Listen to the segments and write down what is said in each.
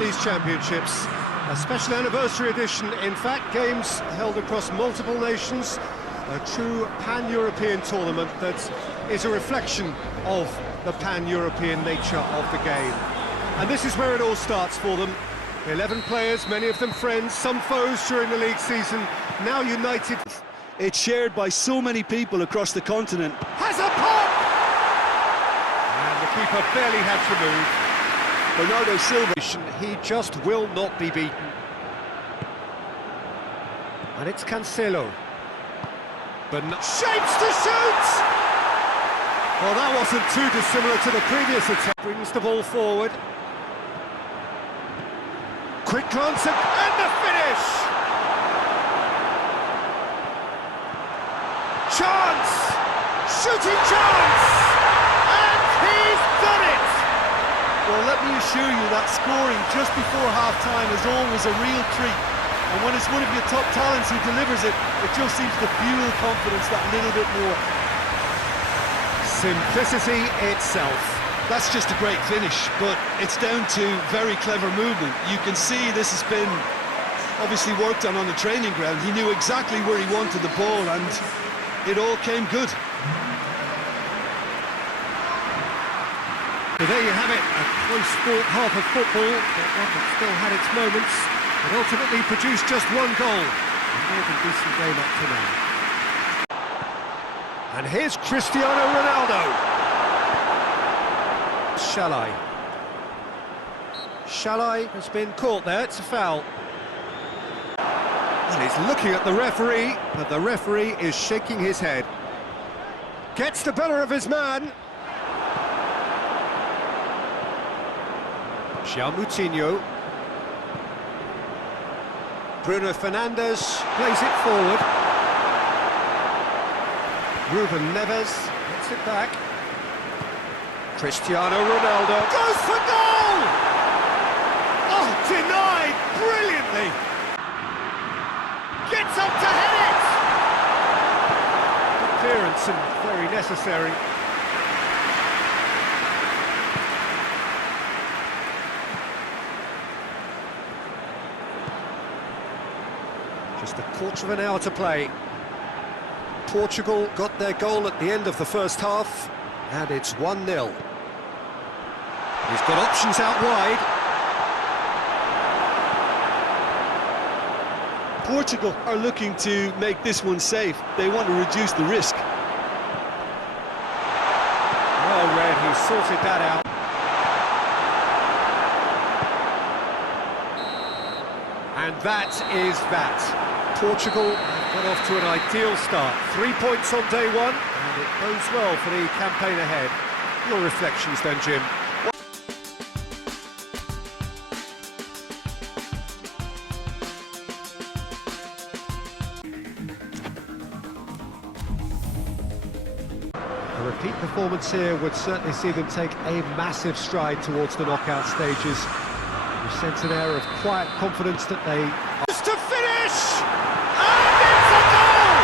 these championships. A special anniversary edition, in fact, games held across multiple nations. A true pan-European tournament that is a reflection of the pan-European nature of the game. And this is where it all starts for them. 11 players, many of them friends, some foes during the league season, now united. It's shared by so many people across the continent. Has a pop! And the keeper barely had to move. Bernardo Silva. He just will not be beaten. And it's Cancelo. But shapes to shoot! Well, that wasn't too dissimilar to the previous attack. Brings the ball forward. Quick glance and the finish! Chance! Shooting chance! And he's done it! Well, let me assure you that scoring just before half-time is always a real treat. And when it's one of your top talents who delivers it, it just seems to fuel confidence that little bit more. Simplicity itself. That's just a great finish, but it's down to very clever movement. You can see this has been obviously worked on the training ground. He knew exactly where he wanted the ball, and it all came good. So there you have it, a close-fought half of football, but one that still had its moments, and ultimately produced just one goal. A more than decent game up to now. And here's Cristiano Ronaldo. Shalai has been caught there, it's a foul. And he's looking at the referee, but the referee is shaking his head. Gets the better of his man. João Moutinho. Bruno Fernandes plays it forward. Ruben Neves gets it back. Cristiano Ronaldo goes for goal! Oh, denied brilliantly! Gets up to head it! Good clearance and very necessary. Just a quarter of an hour to play. Portugal got their goal at the end of the first half, and it's 1-0. He's got options out wide. Portugal are looking to make this one safe. They want to reduce the risk. Well read, he sorted that out. And that is that. Portugal got off to an ideal start. 3 points on day one, and it bodes well for the campaign ahead. Your reflections then, Jim. A repeat performance here would certainly see them take a massive stride towards the knockout stages. We sense an air of quiet confidence that they... To finish! And it's a goal!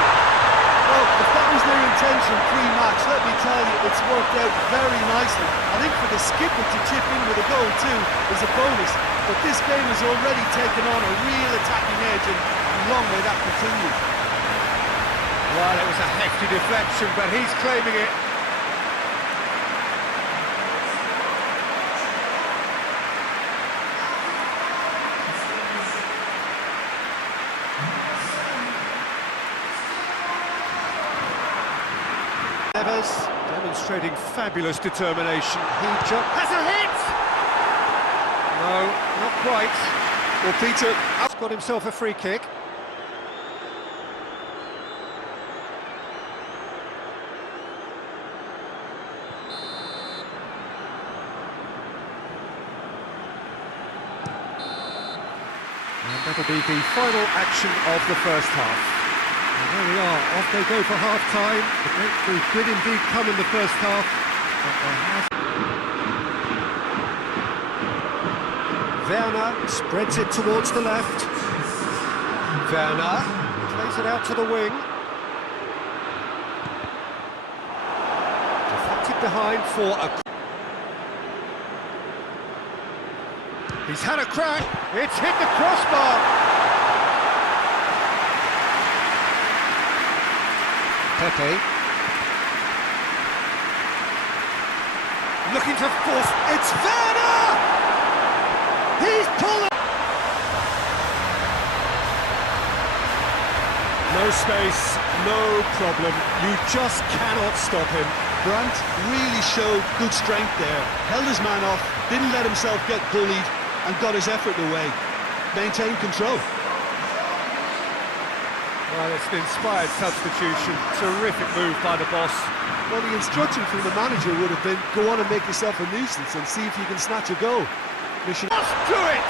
Well, if that was their intention pre-match, let me tell you, it's worked out very nicely. I think for the skipper to chip in with a goal too is a bonus, but this game has already taken on a real attacking edge, and long may that continue. Well, it was a hefty deflection, but he's claiming it. Neves demonstrating fabulous determination. He just has a hit! No, not quite. Well, Peter has got himself a free kick. And that'll be the final action of the first half. And there we are, off they go for half-time. The breakthrough did indeed come in the first half, but there has... Werner spreads it towards the left. Werner plays it out to the wing. Deflected behind for a... He's had a crack. It's hit the crossbar. Pepe. Looking to force. It's Werner! He's pulling. No space, no problem. You just cannot stop him. Brandt really showed good strength there. Held his man off, didn't let himself get bullied, and got his effort away. Maintained control. Well, it's an inspired substitution. Terrific move by the boss. Well, the instruction from the manager would have been, go on and make yourself a nuisance and see if you can snatch a goal. Mission. Must do it!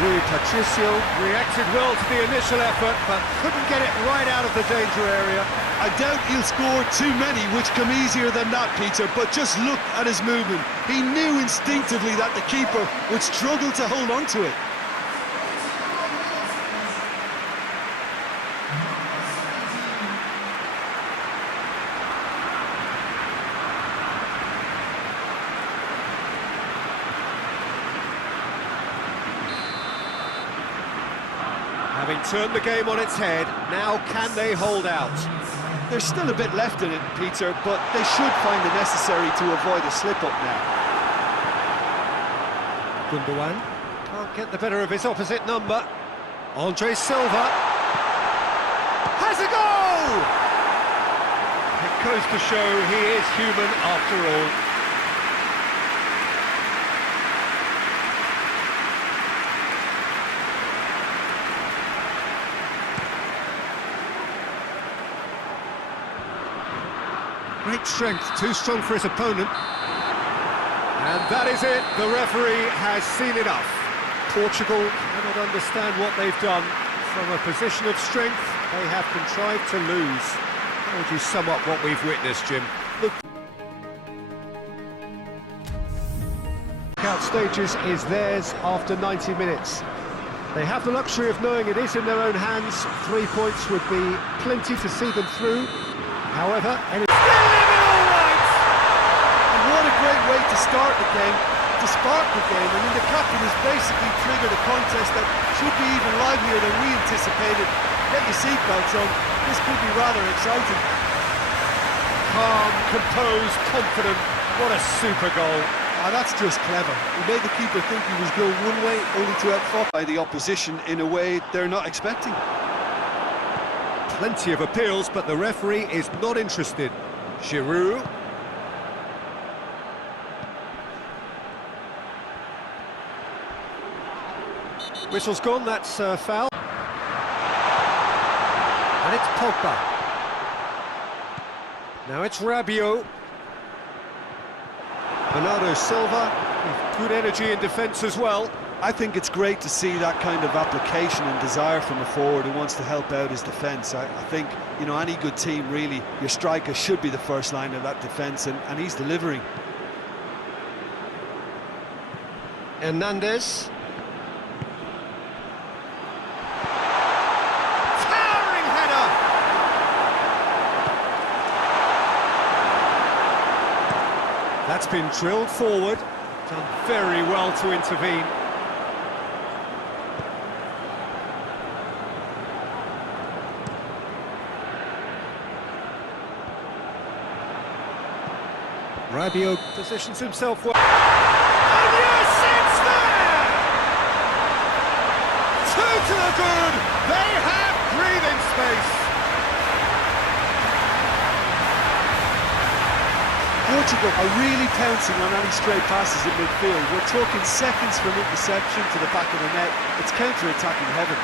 Rui Patricio reacted well to the initial effort, but couldn't get it right out of the danger area. I doubt he'll score too many, which come easier than that, Peter, but just look at his movement. He knew instinctively that the keeper would struggle to hold on to it. Having turned the game on its head, now can they hold out? There's still a bit left in it, Peter, but they should find it necessary to avoid a slip-up now. Gundogan can't get the better of his opposite number. Andre Silva has a goal! It goes to show he is human after all. Great strength, too strong for his opponent. And that is it, the referee has seen enough. Portugal cannot understand what they've done. From a position of strength, they have contrived to lose. How would you sum up what we've witnessed, Jim? Look. Knockout stages is theirs after 90 minutes. They have the luxury of knowing it is in their own hands. 3 points would be plenty to see them through. However, what a great way to start the game, to spark the game. I mean, the captain has basically triggered a contest that should be even livelier than we anticipated. Get your seatbelts on, this could be rather exciting. Calm, composed, confident, what a super goal. That's just clever. He made the keeper think he was going one way, only to outfought by the opposition in a way they're not expecting. Plenty of appeals, but the referee is not interested. Giroud. Whistle's gone, that's a foul. And it's Pogba. Now it's Rabiot. Bernardo Silva, with good energy in defence as well. I think it's great to see that kind of application and desire from a forward who wants to help out his defence. I think, you know, any good team, really, your striker should be the first line of that defence, and he's delivering. Hernandez. That's been drilled forward, done very well to intervene. Rabiot positions himself well. And yes, it's there! 2 to the good, they have breathing space. Portugal are really pouncing on any stray passes in midfield. We're talking seconds from interception to the back of the net. It's counter-attacking heaven.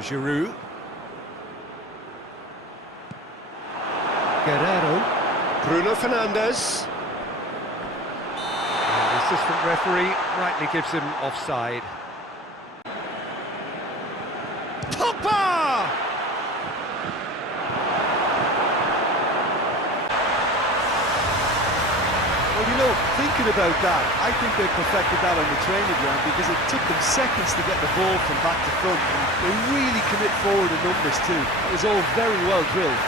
Giroud. Guerrero. Bruno Fernandes. And the assistant referee rightly gives him offside. Pogba! Well, you know, thinking about that, I think they perfected that on the training ground because it took them seconds to get the ball from back to front. And they really commit forward in numbers too. It was all very well drilled.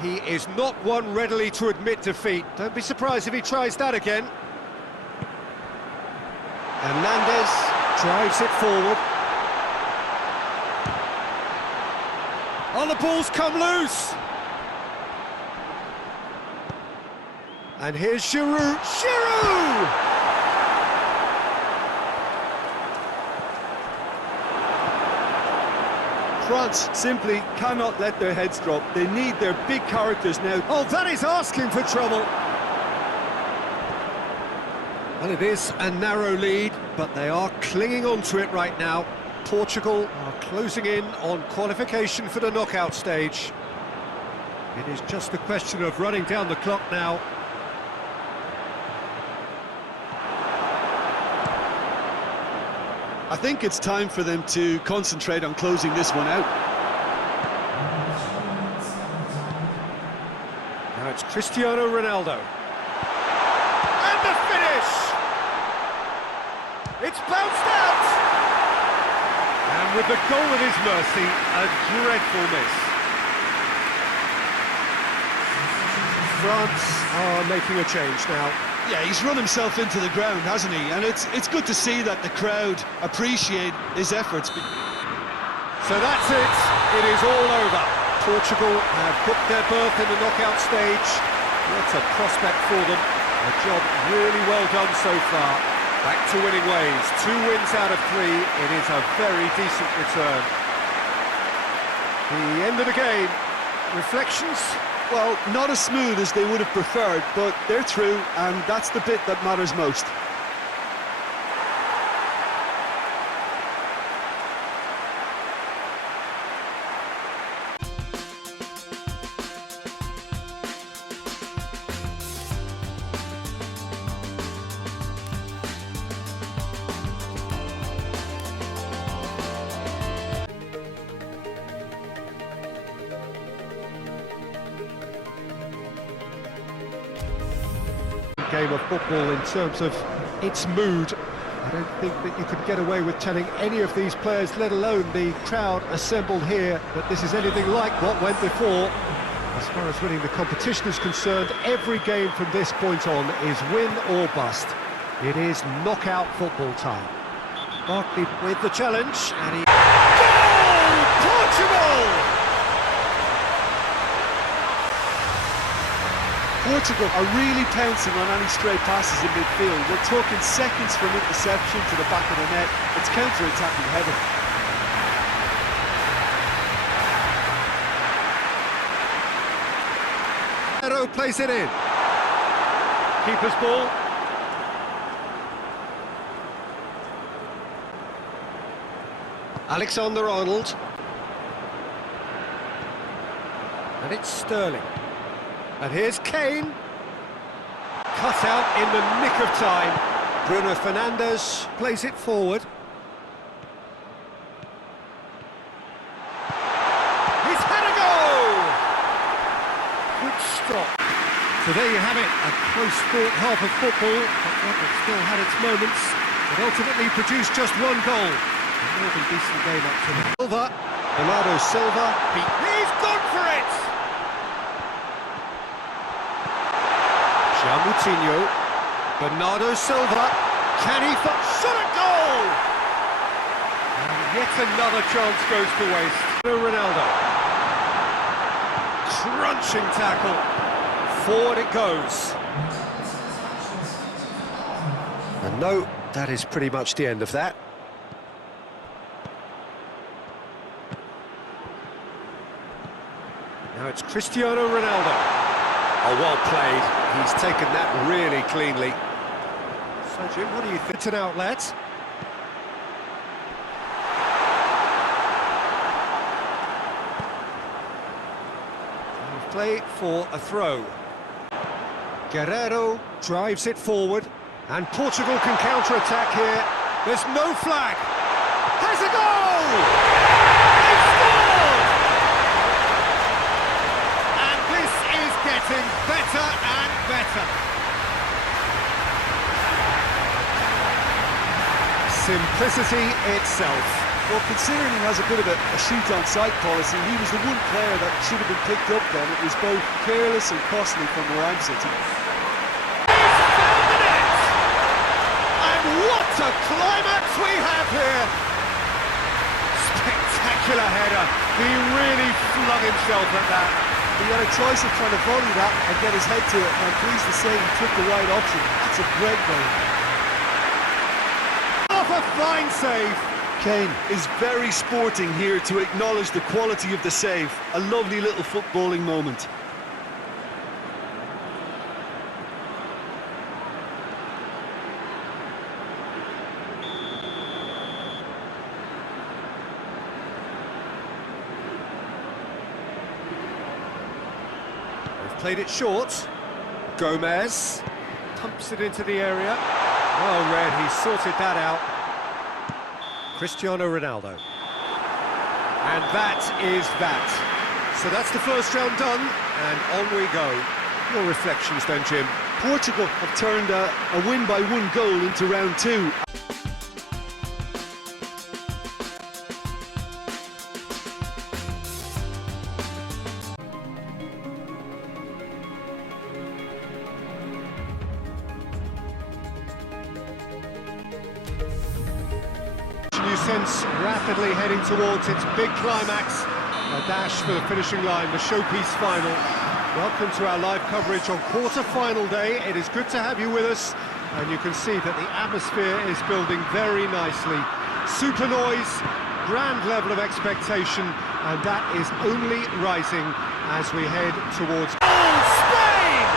He is not one readily to admit defeat. Don't be surprised if he tries that again. Hernandez drives it forward. Oh, the ball's come loose! And here's Giroud. Giroud! France simply cannot let their heads drop. They need their big characters now. Oh, that is asking for trouble. Well, it is a narrow lead, but they are clinging on to it right now. Portugal are closing in on qualification for the knockout stage. It is just a question of running down the clock now. I think it's time for them to concentrate on closing this one out. Now it's Cristiano Ronaldo. And the finish! It's bounced out! And with the goal at his mercy, a dreadful miss. France are making a change now. Yeah, he's run himself into the ground, hasn't he? And it's good to see that the crowd appreciate his efforts. So that's it. It is all over. Portugal have booked their berth in the knockout stage. What a prospect for them. A job really well done so far. Back to winning ways. 2 wins out of 3. It is a very decent return. The end of the game. Reflections? Well, not as smooth as they would have preferred, but they're through, and that's the bit that matters most. Game of football in terms of its mood. I don't think that you could get away with telling any of these players, let alone the crowd assembled here, that this is anything like what went before. As far as winning the competition is concerned, every game from this point on is win or bust. It is knockout football time. Barkley with the challenge, and he... Goal! Portugal! Portugal are really pouncing on any stray passes in midfield. We're talking seconds from interception to the back of the net. It's counter-attacking heaven. Edo plays it in. Keeper's ball. Alexander-Arnold. And it's Sterling. And here's Kane. Cut out in the nick of time. Bruno Fernandes plays it forward. He's had a go! Good stop. So there you have it, a close-fought half of football, but one that still had its moments, but ultimately produced just one goal. A more than decent game up to the Silva. Bernardo Silva. He's gone for it! Moutinho, Bernardo Silva, can he shot a goal! And yet another chance goes to waste. Ronaldo, crunching tackle, forward it goes. And no, that is pretty much the end of that. Now it's Cristiano Ronaldo. Oh, well played. He's taken that really cleanly. So, Jim, what do you think? It's an outlet. Play for a throw. Guerrero drives it forward, and Portugal can counter-attack here. There's no flag. Has a goal! They scored! And this is getting better and better. Simplicity itself. Well, considering he has a bit of a shoot-on-sight policy, he was the one player that should have been picked up then. It was both careless and costly from where I'm sitting. And what a climax we have here! Spectacular header. He really flung himself at that. He had a choice of trying to volley that and get his head to it, and I'm pleased to say he took the right option. That's a great goal. Off a fine save. Kane is very sporting here to acknowledge the quality of the save. A lovely little footballing moment. They've played it short. Gomez pumps it into the area. Well read, he sorted that out. Cristiano Ronaldo. And that is that. So that's the first round done, and on we go. Your reflections then, Jim? Portugal have turned a win by one goal into round two. You sense rapidly heading towards its big climax, a dash for the finishing line, the showpiece final. Welcome to our live coverage on quarter-final day. It is good to have you with us, and you can see that the atmosphere is building very nicely. Super noise, grand level of expectation, and that is only rising as we head towards Spain!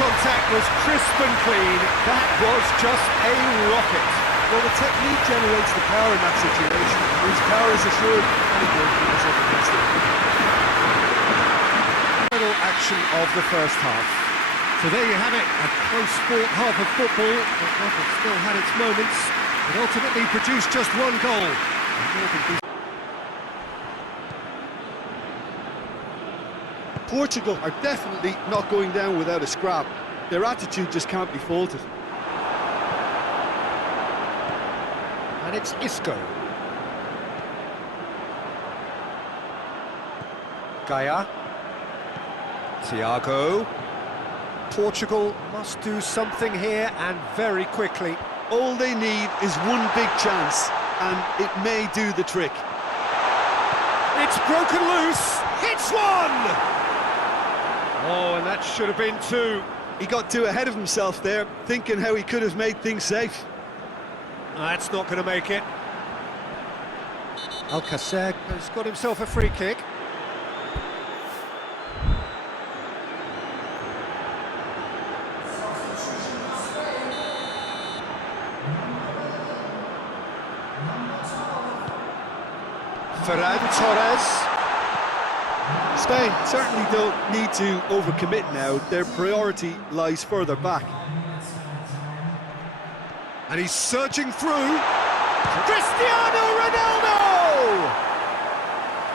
Contact was crisp and clean. That was just a rocket. Well, the technique generates the power in that situation, whose power is assured any goalkeeper is up against it. Final action of the first half. So there you have it, a close-fought half of football, but one that still had its moments. It ultimately produced just one goal. Portugal are definitely not going down without a scrap. Their attitude just can't be faulted. And it's Isco. Gaia. Thiago. Portugal must do something here, and very quickly. All they need is one big chance, and it may do the trick. It's broken loose. Hits one! Oh, and that should have been two. He got too ahead of himself there, thinking how he could have made things safe. That's not going to make it. Alcacer has got himself a free kick. Ferran Torres. Spain certainly don't need to overcommit now. Their priority lies further back. And he's surging through. Cristiano Ronaldo!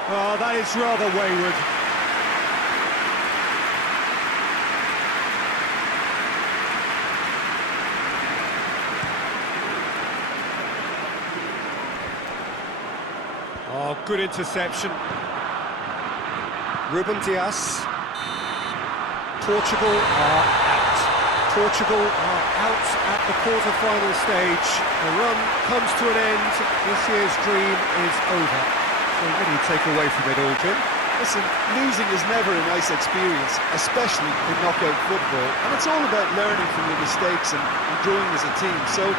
Oh, that is rather wayward. Oh, good interception. Ruben Dias. Portugal are out. Portugal are out at the quarter-final stage. The run comes to an end. This year's dream is over. So what do you take away from it all, Jim? Listen, losing is never a nice experience, especially in knockout football. And it's all about learning from your mistakes and growing as a team. So